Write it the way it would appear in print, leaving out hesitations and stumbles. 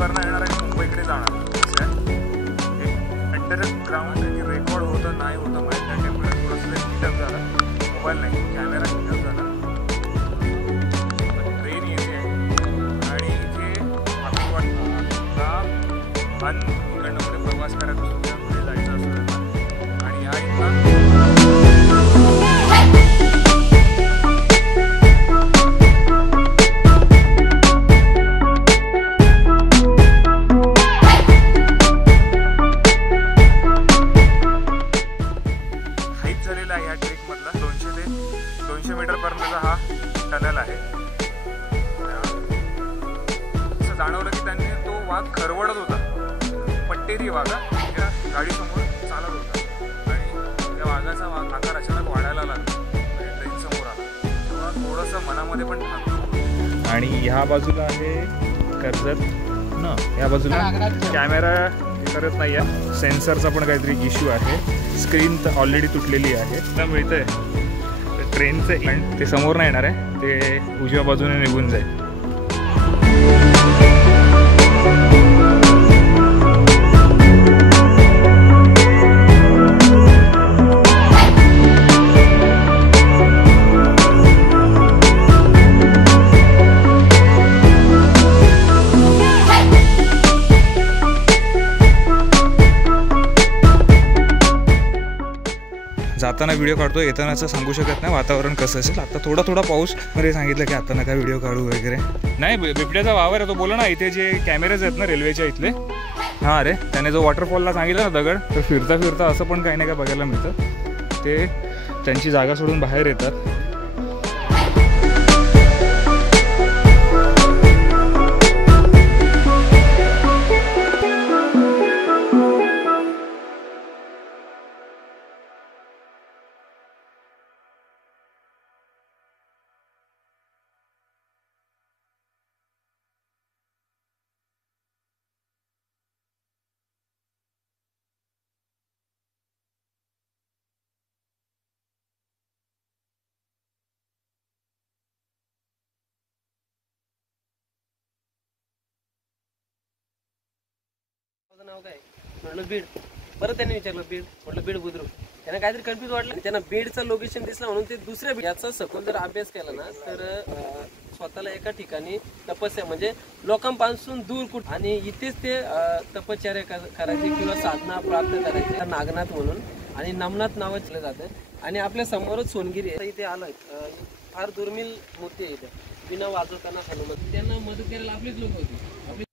मुंबईवरनं येणार आणि मुंबईकडे जाणार. अंडरग्राउंड आणि रेकॉर्ड होतं नाही होतं माहीत नाही. टेम्परेचर थोडंसं हिटअप झालं, मोबाईल नाही कॅमेरा हिटअप झाला. ट्रेन येते आणि इथे आपण वाटतं हा इकडनं प्रवास करायचा असतो, पुढे जायचं असतं आणि ह्या इथला ह्या ट्रेकमधला 200 ते 200 मीटरपर्यंतचा हा टनल आहे. असं जाणवलं की त्यांनी तो वाघ खरवडत होता, पट्टेरी वाघ त्या गाडीसमोर चालत होता आणि त्या वाघाचा आकार अचानक वाढायला लागला आणि ट्रेन समोर आला तेव्हा थोडंसं मनामध्ये पण थांबलं. आणि ह्या बाजूला आहे कर्जत ना, या बाजूला कॅमेरा करत नाही आहे, सेन्सरचा पण काहीतरी इश्यू आहे. स्क्रीन तर ऑलरेडी तुटलेली आहे. तर मिळतंय ट्रेनचं आणि ते समोर नाही येणार आहे, ते उजव्या बाजूने निघून जाईल. जाताना व्हिडिओ काढतो, येतानाचं सांगू शकत नाही वातावरण कसं असेल. आता थोडा पाऊस मध्ये सांगितलं की आता नका व्हिडिओ काढू वगैरे. नाही, बिबट्याचा वावर आहे तो. बोला ना, इथे जे कॅमेरेज आहेत ना रेल्वेच्या इथले, हां अरे त्याने जो वॉटरफॉलला सांगितलं ना दगड, तर फिरता असं पण काही नाही काय बघायला मिळतं. ते त्यांची जागा सोडून बाहेर येतात. नाव काय म्हटलं बीड. परत त्यांनी विचारलं बीड, म्हटलं बीड बुद्रुक. त्यांना काहीतरी कन्फ्युज वाटलं, त्यांना बीडचं लोकेशन दिसलं म्हणून ते दुसऱ्या याचा सखोल जर अभ्यास केला ना तर स्वतःला एका ठिकाणी तपस्या म्हणजे लोकांपासून दूर कुठं आणि इथेच ते तपश्चर्या करायचे किंवा साधना प्राप्त करायचे. नागनाथ म्हणून आणि नमनाथ नाव दिलं जातं. आणि आपल्या समोरच सोनगिरी आहे, इथे आलोय. फार दुर्मिळ मूर्ती आहे इथे, बिना वाजवताना हनुमान. त्यांना मदत करायला आपलीच लोक होती.